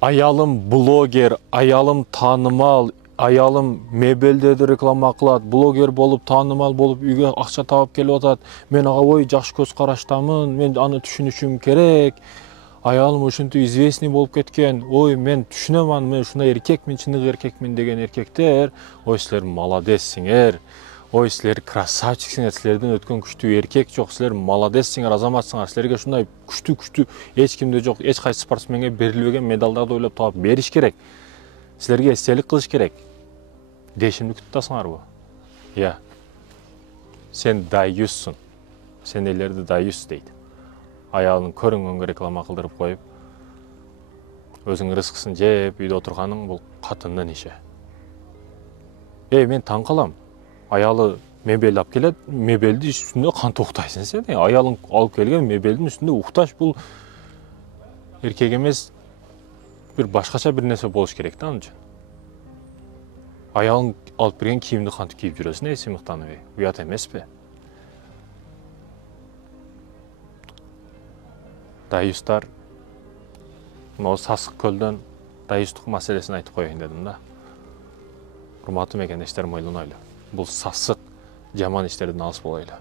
Аялым блогер, аялым танымал, аялым мебелдерди реклама кылат, блогер болуп, танымал болуп, үйгө акча табып келип атат. Мен ага ой жакшы көз караштамын, мен аны түшүнүшүм керек. Аялым ушинтип известный болуп кеткен. Ой, мен түшүнөм аны, мен ушундай эркекмин, чыныгы эркекмин деген эркектер. Ой, силер молодецсиңер. Ой, силер красавчиксиңер, силерден өткөн күчтүү эркек жок, силер молодецсиңер, азаматсыңар, силерге ушундай күчтүү эч кимде жок, эч кайсы спортсменге берилбеген медалдарды ойлоп таап бериш керек. Силерге эстелик кылыш керек. Дешимди күтүп атасыңарбы? Иә. Сен даюссуң. Сен элерди даюс дейт. Аялын көрүнгөнгө реклама кылдырып коюп, өзүң рызкысын жеп, үйдө отурганың бул катындын иши. Мен таң калам. Аялы мебель алып келет, мебелди үстүндө кантип уктайсың сен? Аялың алып келген мебелдин үстүндө укташ, бул эркек эмес, бир башкача бир нерсе болуш керек да аны үчүн. Аялың алып берген кийимди кантип кийип жүрөсүң, сыймыктанып, уят эмеспи? Даюстар, могу Сасык көлдөн даюстук маселесин айтып коеюн дедим да. Урматтуу мекендештерим, ойлонойлу. Бул сасык жаман иштерден алыс болойлу.